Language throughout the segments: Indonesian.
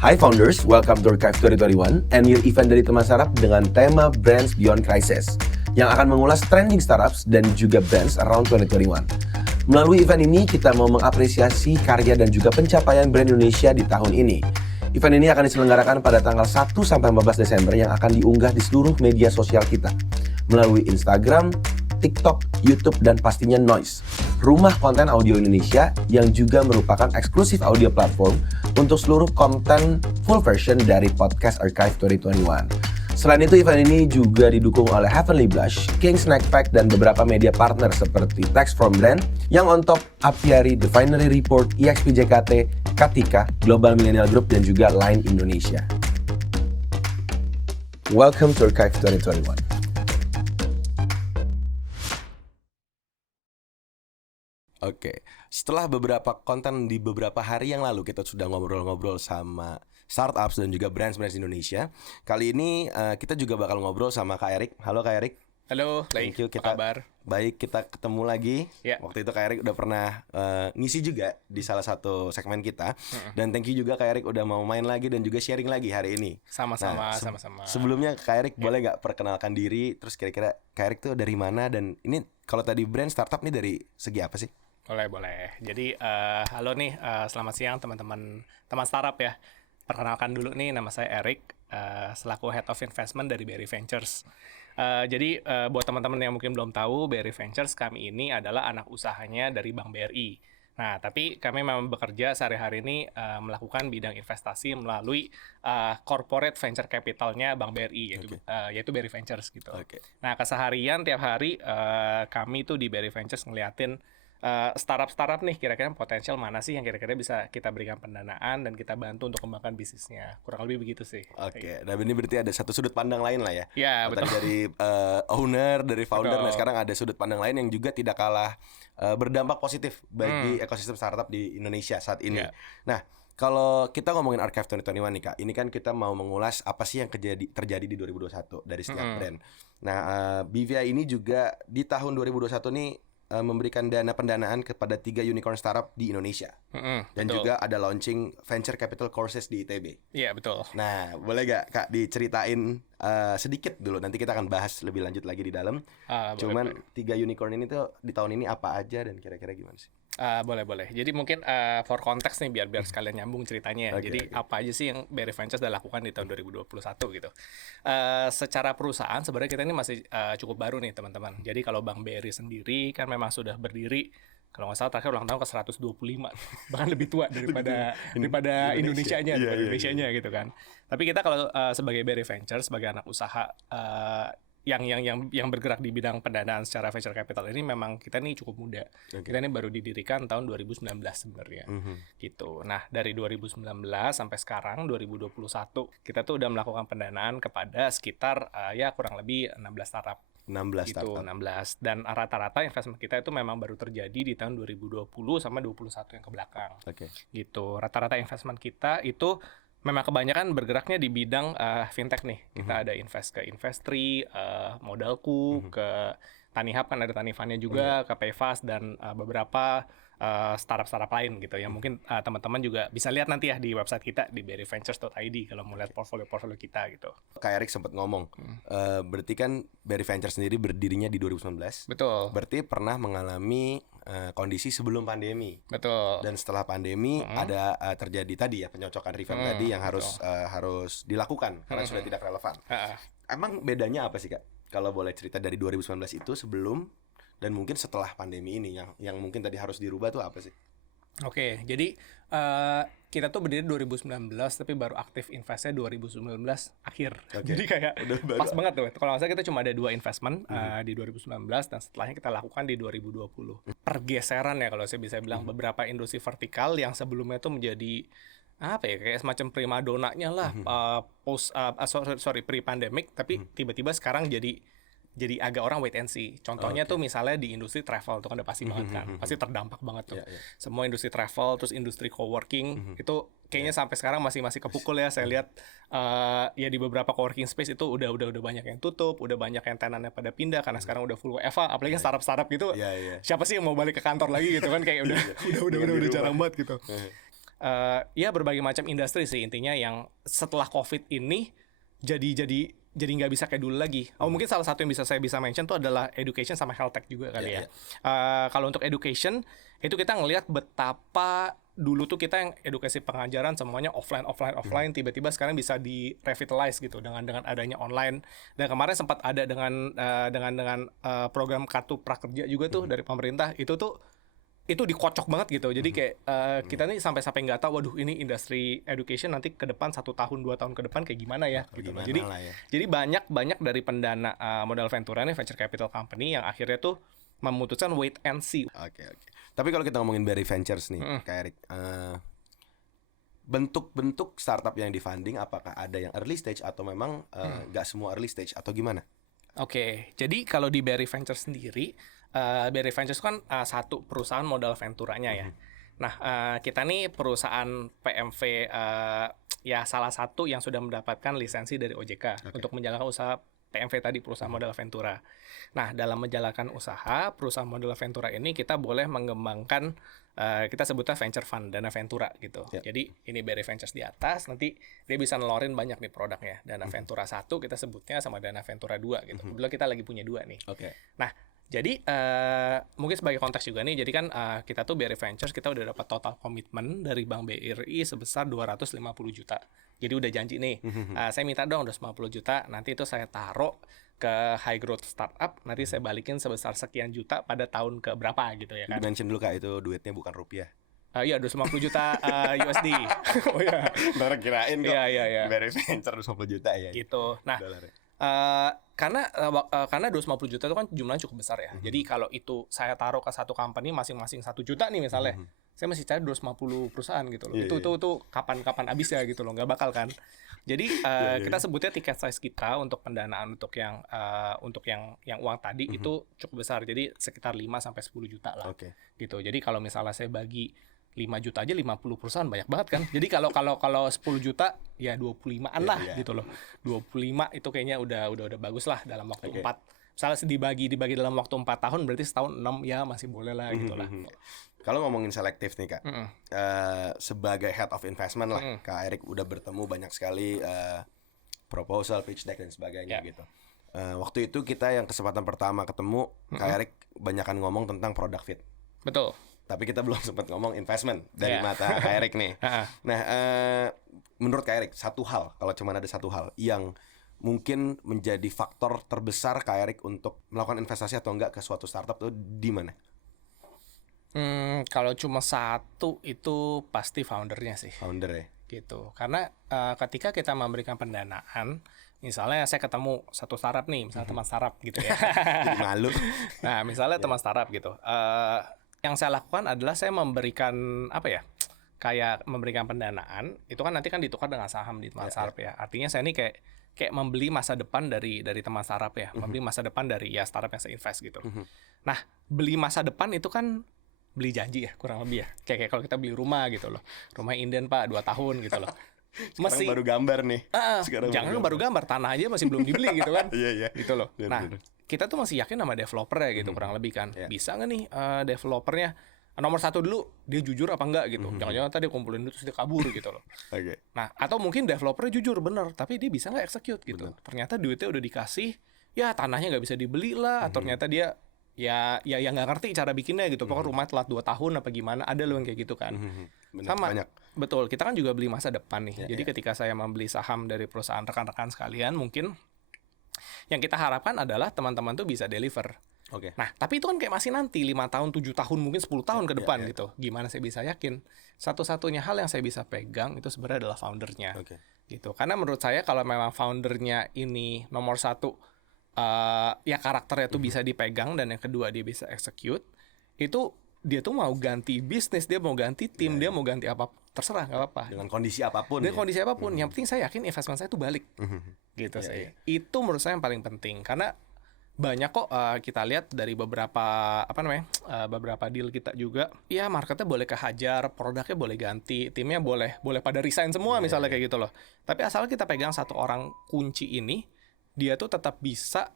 Hi founders, welcome to Archive 2021, annual event dari teman startup dengan tema Brands Beyond Crisis yang akan mengulas trending startups dan juga brands around 2021. Melalui event ini, kita mau mengapresiasi karya dan juga pencapaian brand Indonesia di tahun ini. Event ini akan diselenggarakan pada tanggal 1 sampai 14 Desember yang akan diunggah di seluruh media sosial kita melalui Instagram, TikTok, YouTube, dan pastinya Noise, rumah konten audio Indonesia yang juga merupakan eksklusif audio platform untuk seluruh konten full version dari podcast Archive 2021. Selain itu, event ini juga didukung oleh Heavenly Blush, King Snack Pack, dan beberapa media partner seperti Text from Brand, yang on top, Apiary, The Finery Report, EXP JKT, Katika, Global Millennial Group, dan juga Line Indonesia. Welcome to Archive 2021. Oke, setelah beberapa konten di beberapa hari yang lalu kita sudah ngobrol-ngobrol sama startups dan juga brands-brands Indonesia. Kali ini kita juga bakal ngobrol sama Kak Erik. Halo Kak Erik. Halo, Thank you. apa kabar? Baik, kita ketemu lagi. Ya. Waktu itu Kak Erik udah pernah ngisi juga di salah satu segmen kita. Dan thank you juga Kak Erik udah mau main lagi dan juga sharing lagi hari ini. Sama-sama. Sebelumnya Kak Erik boleh nggak perkenalkan diri, terus kira-kira Kak Erik tuh dari mana, dan ini kalau tadi brand startup nih dari segi apa sih? Boleh. Jadi halo nih, selamat siang teman-teman startup ya. Perkenalkan dulu nih, nama saya Erik, selaku Head of Investment dari Berry Ventures. Jadi buat teman-teman yang mungkin belum tahu, Berry Ventures kami ini adalah anak usahanya dari Bank BRI. Nah, tapi kami memang bekerja sehari-hari ini melakukan bidang investasi melalui corporate venture capitalnya Bank BRI, yaitu Berry Ventures gitu. Okay. Nah, keseharian tiap hari kami tuh di Berry Ventures ngeliatin startup nih, kira-kira potensial mana sih yang kira-kira bisa kita berikan pendanaan dan kita bantu untuk kembangkan bisnisnya. Kurang lebih begitu sih. Oke, dan ini berarti ada satu sudut pandang lain lah ya. Ya, betul. Dari owner, dari founder, Betul. nah sekarang ada sudut pandang lain yang juga tidak kalah berdampak positif bagi ekosistem startup di Indonesia saat ini. Yeah. Nah, kalau kita ngomongin Archive 2021 nih Kak, ini kan kita mau mengulas apa sih yang terjadi di 2021 dari setiap brand. Nah, BVI ini juga di tahun 2021 nih memberikan dana pendanaan kepada 3 unicorn startup di Indonesia. Dan betul. juga ada launching venture capital courses di ITB. Iya, betul. Nah, boleh gak Kak diceritain sedikit dulu, nanti kita akan bahas lebih lanjut lagi di dalam. Cuman boleh. 3 unicorn ini tuh di tahun ini apa aja dan kira-kira gimana sih? Boleh. Jadi mungkin for context nih biar sekalian nyambung ceritanya. Jadi apa aja sih yang Berry Ventures udah lakukan di tahun 2021 gitu. Secara perusahaan sebenarnya kita ini masih cukup baru nih teman-teman. Jadi kalau Bank BRI sendiri kan memang sudah berdiri, kalau nggak salah terakhir ulang tahun ke 125, bahkan lebih tua daripada Indonesianya, Indonesianya gitu kan. Tapi kita kalau sebagai Berry Ventures, sebagai anak usaha yang bergerak di bidang pendanaan secara venture capital ini, memang kita nih cukup muda. Kita ini baru didirikan tahun 2019 sebenarnya. Gitu. Nah, dari 2019 sampai sekarang 2021 kita tuh udah melakukan pendanaan kepada sekitar kurang lebih 16 startup. 16 gitu, startup. 16. Dan rata-rata investment kita itu memang baru terjadi di tahun 2020 sama 2021 yang ke belakang. Gitu. Rata-rata investment kita itu memang kebanyakan bergeraknya di bidang fintech nih. Kita ada invest ke Investri, Modalku, ke Tanihub kan ada Tanifannya juga, ke Payfast, dan beberapa startup lain gitu. Yang mungkin teman-teman juga bisa lihat nanti ya di website kita di berryventures.id kalau mau lihat portfolio kita gitu. Kak Erik sempat ngomong, berarti kan Berry Ventures sendiri berdirinya di 2019. Betul. Berarti pernah mengalami kondisi sebelum pandemi. Betul. Dan setelah pandemi ada terjadi tadi ya penyocokan revamp tadi yang harus dilakukan karena sudah tidak relevan. Emang bedanya apa sih Kak? Kalau boleh cerita dari 2019 itu sebelum dan mungkin setelah pandemi ini yang mungkin tadi harus dirubah tuh apa sih? Oke, jadi kita tuh berdiri 2019 tapi baru aktif investnya 2019 akhir. Jadi kayak pas banget tuh. Kalau nggak salah kita cuma ada 2 investment di 2019 dan setelahnya kita lakukan di 2020. Pergeseran ya kalau saya bisa bilang, beberapa industri vertikal yang sebelumnya tuh menjadi apa ya, kayak semacam primadonanya lah pre-pandemic, tapi tiba-tiba sekarang jadi agak orang wait and see. Contohnya tuh misalnya di industri travel tuh kan udah pasti banget kan. Pasti terdampak banget tuh. Semua industri travel, terus industri coworking itu kayaknya sampai sekarang masih kepukul ya. Saya lihat ya di beberapa coworking space itu udah banyak yang tutup, udah banyak yang tenannya pada pindah karena sekarang udah full WFH. Apalagi startup gitu. Siapa sih yang mau balik ke kantor lagi gitu kan, kayak udah jarang banget gitu. ya berbagai macam industri sih intinya yang setelah COVID ini jadi nggak bisa kayak dulu lagi. Mungkin salah satu yang saya bisa mention tuh adalah education sama health tech juga kali ya. Kalau untuk education itu kita ngelihat betapa dulu tuh kita yang edukasi pengajaran semuanya offline tiba-tiba sekarang bisa di revitalize gitu dengan adanya online. Dan kemarin sempat ada dengan program kartu prakerja juga tuh dari pemerintah itu dikocok banget gitu. Jadi kayak kita nih sampai nggak tahu, waduh ini industri education nanti ke depan 1 tahun 2 tahun ke depan kayak gimana ya gitu. Jadi banyak dari pendana modal ventura nih, venture capital company yang akhirnya tuh memutuskan wait and see. Oke. Tapi kalau kita ngomongin Berry Ventures nih, Kak Erik, bentuk-bentuk startup yang di funding apakah ada yang early stage atau memang nggak semua early stage atau gimana? Oke, jadi kalau di Berry Ventures sendiri, Berry Ventures kan satu perusahaan modal venturanya ya. Nah, kita nih perusahaan PMV ya salah satu yang sudah mendapatkan lisensi dari OJK untuk menjalankan usaha PMV tadi, perusahaan modal ventura. Nah, dalam menjalankan usaha perusahaan modal ventura ini kita boleh mengembangkan kita sebutnya venture fund, dana ventura gitu. Jadi ini Berry Ventures di atas, nanti dia bisa nelorin banyak nih produknya. Dana ventura 1 kita sebutnya sama dana ventura 2 gitu. Kebetulan kita lagi punya 2 nih. Nah, jadi mungkin sebagai konteks juga nih, jadi kan kita tuh Berry Ventures kita udah dapat total komitmen dari Bank BRI sebesar 250 juta. Jadi udah janji nih, saya minta dong 250 juta, nanti itu saya taruh ke high growth startup, nanti saya balikin sebesar sekian juta pada tahun ke berapa gitu ya kan. Mention dulu Kak, itu duitnya bukan rupiah. Iya, 250 juta USD. Oh iya. Ntar kirain kok. Iya. Berry Ventures 250 juta ya. Gitu. Nah, karena 250 juta itu kan jumlahnya cukup besar ya. Jadi kalau itu saya taruh ke satu company masing-masing 1 juta nih misalnya, saya masih cari 250 perusahaan gitu loh. Itu kapan habis ya gitu loh, nggak bakal kan. Jadi kita sebutnya tiket size kita untuk pendanaan untuk yang uang tadi itu cukup besar. Jadi sekitar 5 sampai 10 juta lah. Gitu. Jadi kalau misalnya saya bagi 5 juta aja 50 perusahaan banyak banget kan. Jadi kalau 10 juta ya 25-an lah gitu loh. 25 itu kayaknya udah bagus lah dalam waktu 4. Misalnya dibagi dalam waktu 4 tahun berarti setahun 6 ya masih boleh lah gitu lah. Kalau ngomongin selektif nih Kak, sebagai head of investment lah, Kak Erik udah bertemu banyak sekali proposal, pitch deck dan sebagainya gitu. Waktu itu kita yang kesempatan pertama ketemu, Kak Erik banyakan ngomong tentang product fit. Betul. Tapi kita belum sempat ngomong investment dari mata Kak Erik nih. Nah, menurut Kak Erik, kalau cuma ada satu hal yang mungkin menjadi faktor terbesar Kak Erik untuk melakukan investasi atau enggak ke suatu startup itu di mana? Kalau cuma satu itu pasti foundernya sih. Founder ya? Gitu. Karena ketika kita memberikan pendanaan, misalnya saya ketemu satu startup nih, misalnya teman startup gitu ya. Jadi malu. Nah, misalnya teman startup gitu. Yang saya lakukan adalah saya memberikan kayak memberikan pendanaan, itu kan nanti kan ditukar dengan saham di teman startup ya. Artinya saya ini kayak membeli masa depan dari teman startup ya, membeli masa depan dari ya startup yang saya invest gitu. Nah, beli masa depan itu kan beli janji ya kurang lebih ya. Kayak kalau kita beli rumah gitu loh. Rumah inden Pak 2 tahun gitu loh. Sekarang baru gambar nih. Jangan baru gambar, tanah aja masih belum dibeli gitu kan. Iya. Gitu loh. Nah, kita tuh masih yakin sama developernya gitu kurang lebih kan. Bisa nggak nih developernya nomor 1 dulu dia jujur apa enggak gitu. Jangan-jangan tadi kumpulin duit terus dia kabur gitu loh. Nah, atau mungkin developernya jujur bener, tapi dia bisa nggak execute gitu. Ternyata duitnya udah dikasih, ya tanahnya nggak bisa dibeli lah, atau ternyata dia ya nggak ngerti cara bikinnya gitu. Pokoknya rumah telat 2 tahun apa gimana, ada loh yang kayak gitu kan. Sama banyak. Betul, kita kan juga beli masa depan nih. Jadi ketika saya membeli saham dari perusahaan rekan-rekan sekalian, mungkin yang kita harapkan adalah teman-teman tuh bisa deliver. Nah, tapi itu kan kayak masih nanti 5 tahun, 7 tahun, mungkin 10 tahun ke depan gitu. Gimana saya bisa yakin? Satu-satunya hal yang saya bisa pegang itu sebenarnya adalah foundernya. Gitu. Karena menurut saya kalau memang foundernya ini nomor 1 ya karakternya tuh bisa dipegang, dan yang kedua dia bisa execute, itu dia tuh mau ganti bisnis, dia mau ganti tim, dia mau ganti apa, terserah, nggak apa-apa. Dengan kondisi apapun. Kondisi apapun, yang penting saya yakin investment saya tuh balik. Gitu saya. Itu menurut saya yang paling penting, karena banyak kok kita lihat dari beberapa beberapa deal kita juga, ya marketnya boleh kehajar, produknya boleh ganti, timnya boleh pada resign semua misalnya kayak gitu loh. Tapi asal kita pegang satu orang kunci ini, dia tuh tetap bisa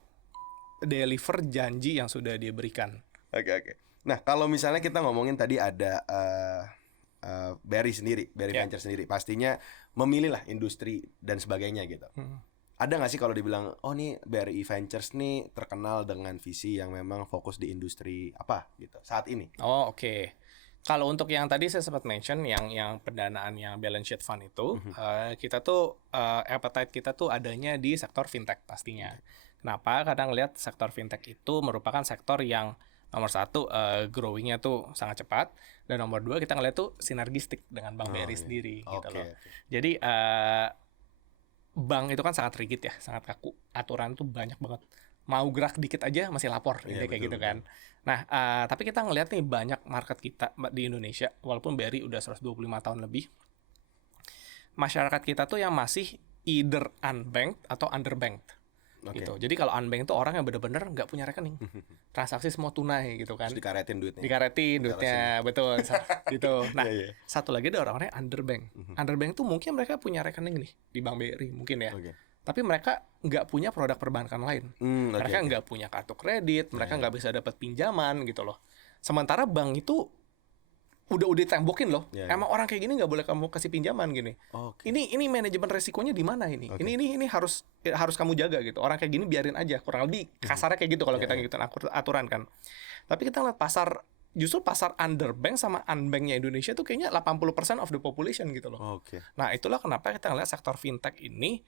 deliver janji yang sudah dia berikan. Nah, kalau misalnya kita ngomongin tadi ada Barry sendiri, Barry Yeah. Venture sendiri, pastinya memilih lah industri dan sebagainya gitu. Ada nggak sih kalau dibilang, oh nih Barry Ventures nih terkenal dengan visi yang memang fokus di industri apa gitu saat ini? Oh, oke. Kalau untuk yang tadi saya sempat mention yang pendanaan yang balance sheet fund itu, kita tuh appetite kita tuh adanya di sektor fintech pastinya. Kenapa? Kadang lihat sektor fintech itu merupakan sektor yang nomor satu growing-nya tuh sangat cepat, dan nomor dua kita ngeliat tuh sinergistik dengan Bank BRI sendiri gitu loh. Jadi bank itu kan sangat rigid ya, sangat kaku. Aturan tuh banyak banget. Mau gerak dikit aja masih lapor, Iya, kayak betul, gitu kan. Nah, tapi kita ngelihat nih banyak market kita di Indonesia, walaupun BRI udah 125 tahun lebih, masyarakat kita tuh yang masih either unbanked atau underbanked. Gitu. Jadi kalau unbanked itu orang yang bener-bener nggak punya rekening, transaksi semua tunai gitu kan. Terus dikaretin duitnya. Dikaretin duitnya, betul. Gitu. Nah, Iya. satu lagi ada orang-orang yang underbank. Underbank tuh mungkin mereka punya rekening nih di Bank BRI mungkin ya. Tapi mereka nggak punya produk perbankan lain. Mereka nggak punya kartu kredit, mereka nggak bisa dapat pinjaman gitu loh. Sementara bank itu udah ditembokin loh. Emang orang kayak gini nggak boleh kamu kasih pinjaman gini. Ini manajemen resikonya di mana ini? Ini harus kamu jaga gitu. Orang kayak gini biarin aja. Kurang lebih kasarnya kayak gitu kalau kita ngikutin aturan kan. Tapi kita lihat justru pasar underbank sama unbanknya Indonesia tuh kayaknya 80% of the population gitu loh. Nah, itulah kenapa kita ngeliat sektor fintech ini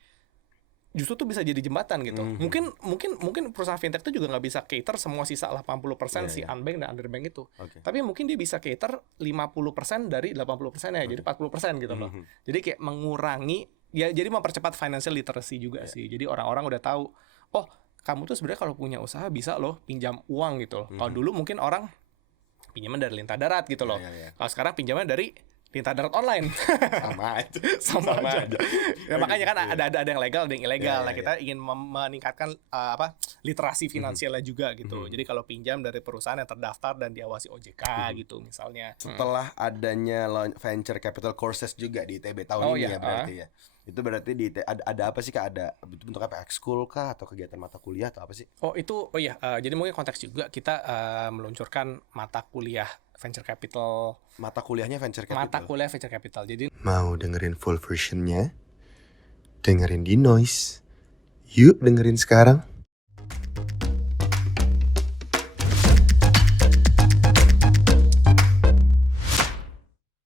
justru tuh bisa jadi jembatan gitu. Mungkin perusahaan fintech itu juga nggak bisa cater semua sisa 80% si unbank dan underbank itu. Tapi mungkin dia bisa cater 50% dari 80%-nya, jadi 40% gitu loh. Jadi kayak mengurangi, ya jadi mempercepat financial literacy juga sih. Jadi orang-orang udah tahu, oh kamu tuh sebenarnya kalau punya usaha bisa loh pinjam uang gitu loh. Kalau dulu mungkin orang pinjaman dari Lintah Darat gitu loh. Kalau sekarang pinjaman dari Lintah Darat online. sama aja. Ya, makanya kan ada yang legal, ada yang ilegal. Nah, kita ingin meningkatkan literasi finansialnya juga gitu. Jadi kalau pinjam dari perusahaan yang terdaftar dan diawasi OJK gitu misalnya. Setelah adanya venture capital courses juga di ITB tahun ini ya berarti ya. Itu berarti di ada apa sih Kak? Ada bentuk apa? Ekskul kah atau kegiatan mata kuliah atau apa sih? Jadi mungkin konteks juga kita meluncurkan mata kuliah venture capital. Mata kuliahnya venture capital. Mata kuliah venture capital. Jadi mau dengerin full versionnya? Dengerin di Noise. Yuk dengerin sekarang.